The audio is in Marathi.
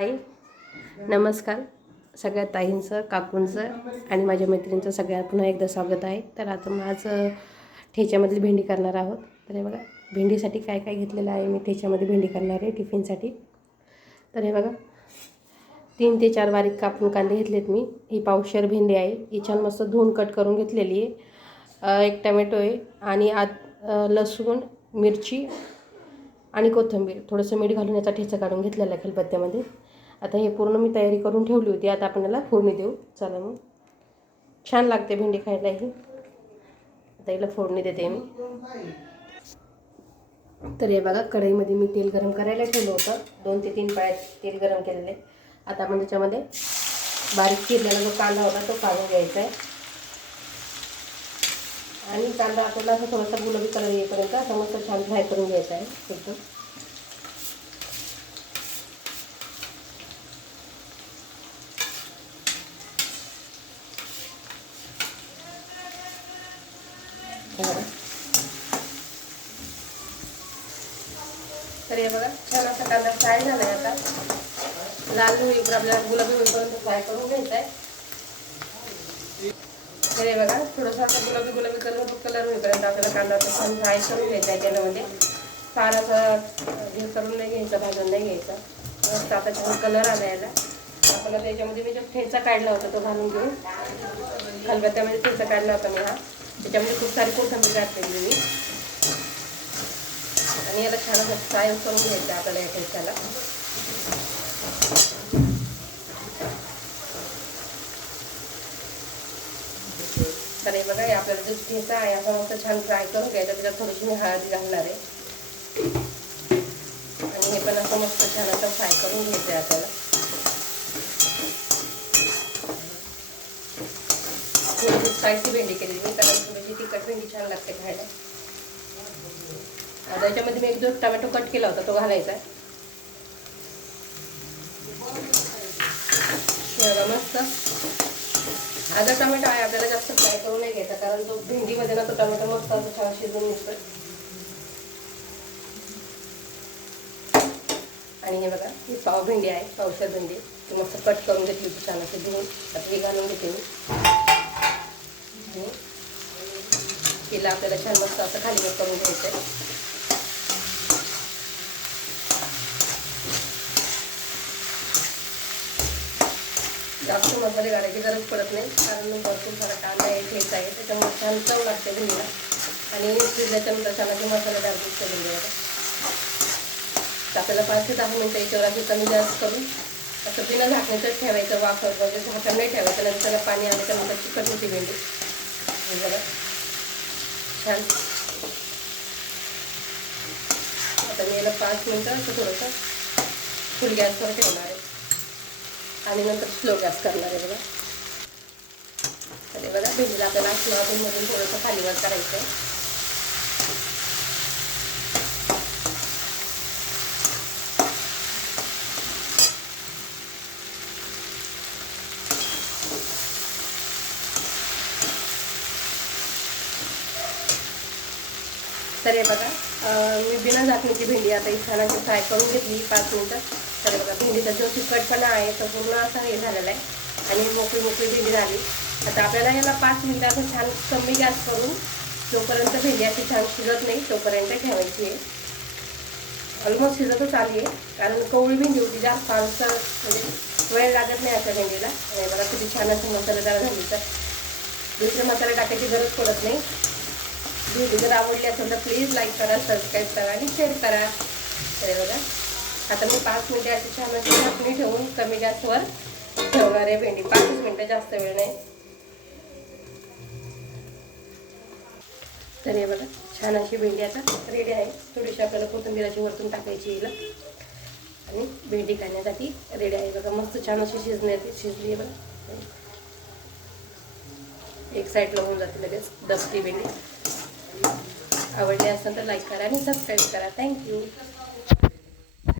ताई नमस्कार. सगळ्या ताईंचं काकूंचं आणि माझ्या मैत्रिणींचं सगळ्या पुन्हा एकदा स्वागत आहे. तर आता आज ठेच्यामधली भेंडी करणार आहोत. तर हे बघा भेंडीसाठी काय काय घेतलेलं आहे मी ठेच्यामध्ये भेंडी करणार आहे टिफिनसाठी. तर हे बघा तीन ते चार बारीक कापून कांदे घेतलेत मी. ही पावशर भेंडी आहे. ही छान मस्त धुवून कट करून घेतलेली आहे. एक टमॅटो आहे आणि आत लसूण मिरची आणि कोथिंबीर. थोडंसं मीठ घालून याचा ठेचा काढून घेतलेला आहे खलबत्त्यामध्ये. आता हे पूर्ण मी तयारी करून ठेवली होती. आता आपण याला फोडणी देऊ. चला मग. छान लागते भेंडी खायला ही आता हिला फोडणी देते मी. तर हे बघा कढईमध्ये मी तेल गरम करायला ठेवलं होतं. दोन ते तीन पाय तेल गरम केलेले. आता आपण त्याच्यामध्ये बारीक चिरलेला जो कांदा होता तो काढून घ्यायचा आहे. आणि कांदा आपल्याला असं थोडासा गुलाबी कलर येईपर्यंत असा मस्त छान फ्राय करून घ्यायचा आहे. एकदम. हो. बघा. तर हे बघा छान असा कांदा फ्राय झाला आहे आता. लाल होईपर्यंत आपल्याला गुलाबी होईपर्यंत फ्राय करून घ्यायचा आहे. तर हे बघा थोडंसं असा गुलाबी गुलाबी कलर कलर होईपर्यंत आपल्याला कांदा छान फ्राय करून घ्यायचा आहे त्याच्यामध्ये. फार असं हे करून नाही घ्यायचं भाजून नाही घ्यायचं. मस्त आता छान कलर आला याला. आपल्याला त्याच्यामध्ये मी जो ठेचा काढला होता तो घालून घेऊन खलबत्त्यामध्ये ठेचा काढला होता मी हा. त्याच्यामध्ये खूप सारी कोथंबीर घातलेली मी. आणि याला छान असं फ्राय करून घ्यायचं आपल्याला या ठेच्याला तर हे बघा आपल्याला जो ठेचा आहे. आपण मस्त छान फ्राय करून घ्यायचा त्याच्यात थोडीशी मी हळद घालणार आहे. आणि हे पण असं मस्त छान असं फ्राय करून घ्यायचं आहे आपल्याला. थोडीशी स्पायसी भेंडी केली मी कारण म्हणजे तिखट भेंडी छान लागते खायला. आता याच्यामध्ये मी एक जो टमॅटो कट केला होता तो घालायचा आहे. मस्त. आता टमॅटो टोमॅटो आहे आपल्याला जास्त फ्राय करून नाही घ्यायचा कारण तो भेंडीमध्ये ना तो टमॅटो मस्त असं छान शिजून निघतो आणि हे बघा ही पाव भेंडी आहे पावसाळ भेंडी. ती मस्त कट करून घेतली होती छान अशी धुवून. आता हे घालून घेते मी. आणि तिला आपल्याला छान मस्त असं खाली करून घ्यायचं आहे जास्त मसाले घालायची गरज पडत नाही कारण भरपूर सारा कांदा आहे ठेच आहे त्याच्यामुळे छान चव लागते भिंडीला आणि शिजल्याच्यानंतर छान असे मसालेदार दिसते भेंडीला आपल्याला पाच ते दहा मिनटं याच्यावर अशी कमी जास्त करून असं बिना झाकण्याचं ठेवायचं वाफर वगैरे झाकण नाही ठेवायचं नंतर पाणी आल्याच्यानंतर चिकट होती भेंडी हे बघा छान. आता मी याला पाच मिनटं असं थोडंसं फुल गॅसवर ठेवणार आहे. आणि नंतर स्लो गॅस करणार आहे बघा. तर बघा भेंडीला आपल्याला स्लो मधून थोडंसं खालीवर करायचं आहे तर हे बघा मी बिना झाकणीची भेंडी आता ही छान अशी फ्राय करून घेतली पाच मिनटं. तर हे बघा भेंडीचा जो तिखटपणा आहे तो पूर्ण असा हे झालेला आहे. आणि मोकळी मोकळी भेंडी झाली. आता आपल्याला याला पाच मिनटं असं छान कमी गॅस करून जोपर्यंत भेंडी अशी छान शिजत नाही तोपर्यंत ठेवायची आहे. ऑलमोस्ट शिजतच आली आहे कारण कवळी भेंडी होती जास्त फारसं म्हणजे वेळ लागत नाही अशा भेंडीला. आणि बघा किती छान असं मसालेदार झाली तर. दुसरे मसाले टाकायची गरज पडत नाही. व्हिडिओ जर आवडली असेल तर प्लीज लाईक करा सबस्क्राईब करा आणि शेअर करा. तर बघा. आता मी पाच मिनटे अशी छान अशी झाकणी ठेवून कमी गॅसवर ठेवणार आहे भेंडी. पाचच मिनटं जास्त वेळ नाही. तर हे बघा छान अशी भेंडी आता रेडी आहे. थोडीशी आपल्याला कोथिंबीराची वरतून टाकायची येईल आणि भेंडी खाण्यासाठी रेडी आहे. बघा मस्त छान अशी शिजण्याची शिजली आहे बघा. एक साईडला होऊन जाते लगेच. दसती भेंडी. आवडले असेल तर लाईक करा आणि सबस्क्राईब करा. थँक्यू